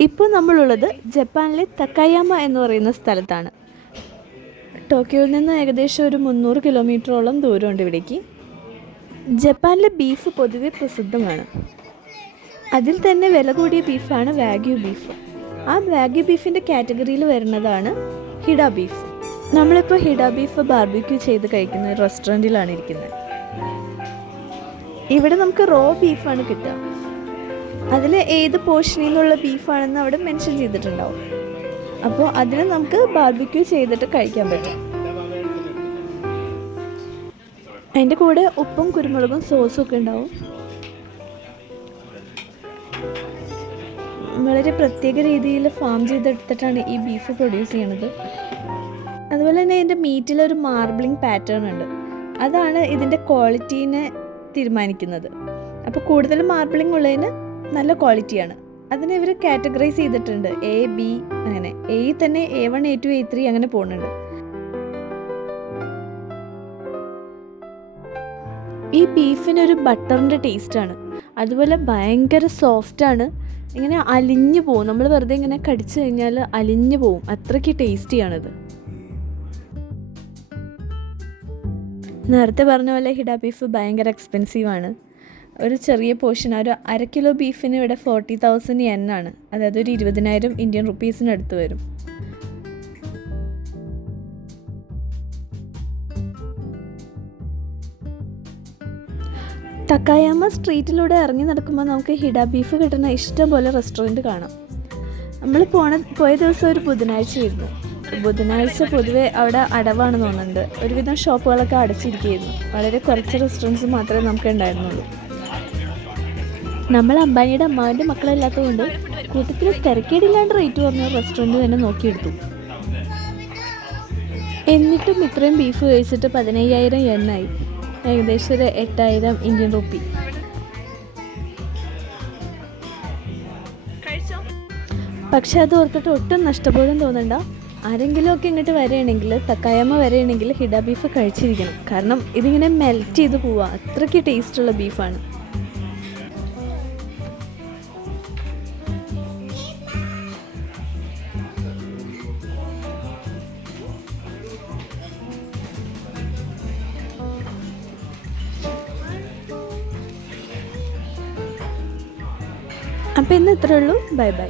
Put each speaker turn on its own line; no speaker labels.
ഇപ്പോൾ നമ്മളുള്ളത് ജപ്പാനിലെ തക്കയാമ എന്ന് പറയുന്ന സ്ഥലത്താണ്. ടോക്കിയോയിൽ നിന്ന് ഏകദേശം ഒരു മുന്നൂറ് കിലോമീറ്ററോളം ദൂരമുണ്ട് ഇവിടേക്ക്. ജപ്പാനിലെ ബീഫ് പൊതുവെ പ്രസിദ്ധമാണ്. അതിൽ തന്നെ വില കൂടിയ ബീഫാണ് വാഗ്യു ബീഫ്. ആ വാഗ്യു ബീഫിന്റെ കാറ്റഗറിയിൽ വരുന്നതാണ് ഹിഡ ബീഫ്. നമ്മളിപ്പോൾ ഹിഡ ബീഫ് ബാർബിക്യൂ ചെയ്ത് കഴിക്കുന്ന റെസ്റ്റോറന്റിലാണ് ഇരിക്കുന്നത്. ഇവിടെ നമുക്ക് റോ ബീഫാണ് കിട്ടുക. അതിൽ ഏത് പോർഷനിൽ നിന്നുള്ള ബീഫാണെന്ന് അവിടെ മെൻഷൻ ചെയ്തിട്ടുണ്ടാവും. അപ്പോൾ അതിന് നമുക്ക് ബാർബിക്യൂ ചെയ്തിട്ട് കഴിക്കാൻ പറ്റും. അതിന്റെ കൂടെ ഉപ്പും കുരുമുളകും സോസും ഒക്കെ ഉണ്ടാവും. വളരെ പ്രത്യേക രീതിയിൽ ഫാം ചെയ്തെടുത്തിട്ടാണ് ഈ ബീഫ് പ്രൊഡ്യൂസ് ചെയ്യണത്. അതുപോലെ തന്നെ ഇതിന്റെ മീറ്റിലൊരു മാർബിളിംഗ് പാറ്റേൺ ഉണ്ട്. അതാണ് ഇതിന്റെ ക്വാളിറ്റീനെ തീരുമാനിക്കുന്നത്. അപ്പോൾ കൂടുതൽ മാർബിളിംഗ് ഉള്ളതിന് നല്ല ക്വാളിറ്റിയാണ്. അതിനെ ഇവർ കാറ്റഗറൈസ് ചെയ്തിട്ടുണ്ട്. എ ബി അങ്ങനെ. എ തന്നെ A one A two A three അങ്ങനെ പോകുന്നുണ്ട്. ഈ ബീഫിനൊരു ബട്ടറിന്റെ ടേസ്റ്റാണ് അതുപോലെ ഭയങ്കര സോഫ്റ്റാണ് ഇങ്ങനെ അലിഞ്ഞു പോകും നമ്മൾ വെറുതെ ഇങ്ങനെ കടിച്ചു കഴിഞ്ഞാൽ അലിഞ്ഞു പോവും. അത്രയ്ക്ക് ടേസ്റ്റിയാണിത് നേരത്തെ പറഞ്ഞ പോലെ ഹിഡ ബീഫ് ഭയങ്കര എക്സ്പെൻസീവ് ആണ്. ഒരു ചെറിയ പോർഷൻ ഒരു അര കിലോ ബീഫിന് ഇവിടെ ഫോർട്ടി തൗസൻഡ് എൻ ആണ്. അതായത് ഒരു ഇരുപതിനായിരം ഇന്ത്യൻ റുപ്പീസിന് അടുത്ത് വരും. തക്കായാമ സ്ട്രീറ്റിലൂടെ ഇറങ്ങി നടക്കുമ്പോൾ നമുക്ക് ഹിഡ ബീഫ് കിട്ടുന്ന ഇഷ്ടംപോലെ റെസ്റ്റോറന്റ് കാണാം. നമ്മൾ പോണ പോയ ദിവസം ഒരു ബുധനാഴ്ചയായിരുന്നു ബുധനാഴ്ച പൊതുവെ അവിടെ അടവാണ് തോന്നുന്നുണ്ട്. ഒരുവിധം ഷോപ്പുകളൊക്കെ അടച്ചിരിക്കുകയായിരുന്നു. വളരെ കുറച്ച് റെസ്റ്റോറന്റ്സ് മാത്രമേ നമുക്ക് ഉണ്ടായിരുന്നുള്ളൂ. നമ്മൾ അംബാനിയുടെ അമ്മാവിന്റെ മക്കളല്ലാത്തതുകൊണ്ട് കൂട്ടത്തിൽ തിരക്കേടില്ലാണ്ട് റേറ്റ് കുറഞ്ഞ റെസ്റ്റോറന്റ് തന്നെ നോക്കിയെടുത്തു. എന്നിട്ടും ഇത്രയും ബീഫ് കഴിച്ചിട്ട് പതിനയ്യായിരം എണ്ണായി ഏകദേശം ഒരു എട്ടായിരം ഇന്ത്യൻ റുപ്പി പക്ഷെ അത് ഓർത്തിട്ട് ഒട്ടും നഷ്ടബോധം തോന്നണ്ട. ആരെങ്കിലും ഒക്കെ ഇങ്ങോട്ട് വരികയാണെങ്കിൽ തക്കായമ്മ വരികയാണെങ്കിൽ ഹിഡ ബീഫ് കഴിച്ചിരിക്കണം. കാരണം ഇതിങ്ങനെ മെൽറ്റ് ചെയ്ത് പോവുക അത്രയ്ക്ക് ടേസ്റ്റുള്ള ബീഫാണ് അപ്പം ഇന്ന് ഇത്രയേ ഉള്ളൂ. Bye bye.